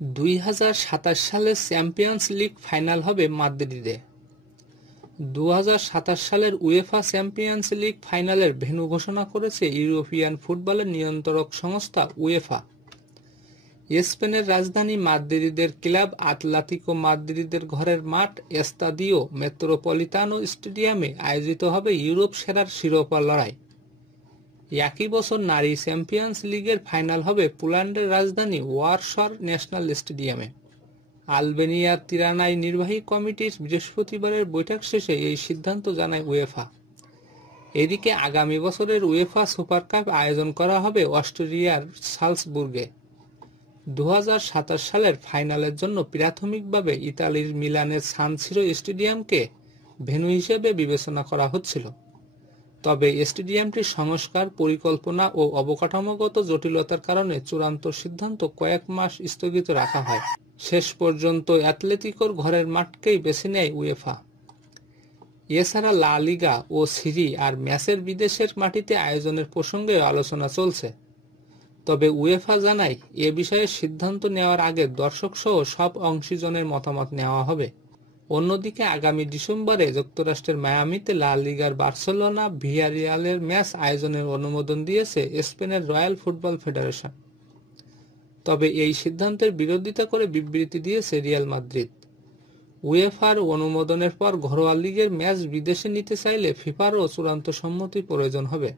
2027 সালের champions league final হবে মাদ্রিদে। 2027 সালের উয়েফা চ্যাম্পিয়ন্স লিগ ফাইনালের ভেন্যু ঘোষণা করেছে ইউরোপিয়ান ফুটবলের নিয়ন্ত্রক সংস্থা উয়েফা। স্পেনের রাজধানী মাদ্রিদের ক্লাব আতলেতিকো মাদ্রিদের ঘরের মাঠ এস্তাদিও মেট্রোপলিতানো স্টেডিয়ামে আয়োজিত হবে ইউরোপ সেরার শিরোপা লড়াই। একই বছর নারী চ্যাম্পিয়ন্স লিগের ফাইনাল হবে পোল্যান্ডের রাজধানী ওয়ারশর ন্যাশনাল স্টেডিয়ামে। আলবেনিয়ার তিরানায় নির্বাহী কমিটির বৃহস্পতিবারের বৈঠক শেষে এই সিদ্ধান্ত জানায় উয়েফা। এদিকে আগামী বছরের উয়েফা সুপার কাপ আয়োজন করা হবে অস্ট্রিয়ার সালসবুর্গে। 2027 সালের ফাইনালের জন্য প্রাথমিকভাবে ইতালির মিলানের সান সিরো স্টেডিয়ামকে ভেন্যু হিসেবে বিবেচনা করা হচ্ছিল। তবে স্টেডিয়ামটির সংস্কার, পরিকল্পনা ও অবকাঠামোগত জটিলতার কারণে চূড়ান্ত সিদ্ধান্ত কয়েক মাস স্থগিত রাখা হয়। শেষ পর্যন্ত অ্যাটলেটিকোর ঘরের মাঠকেই বেছে নেয় উয়েফা। এছাড়া লা লিগা ও সিরি আর ম্যাচের বিদেশের মাটিতে আয়োজনের প্রসঙ্গে আলোচনা চলছে। তবে উয়েফা জানায়, এ বিষয়ে সিদ্ধান্ত নেওয়ার আগে দর্শকসহ সব অংশীজনের মতামত নেওয়া হবে। অন্যদিকে আগামী ডিসেম্বরে যুক্তরাষ্ট্রের মায়ামিতে লা লিগার বার্সেলোনা ভিয়ারিয়ালের ম্যাচ আয়োজনের অনুমোদন দিয়েছে স্পেনের রয়্যাল ফুটবল ফেডারেশন। তবে এই সিদ্ধান্তের বিরোধিতা করে বিবৃতি দিয়েছে রিয়াল মাদ্রিদ। উয়েফার অনুমোদনের পর ঘরোয়া লিগের ম্যাচ বিদেশে নিতে চাইলে ফিফারও চূড়ান্ত সম্মতির প্রয়োজন হবে।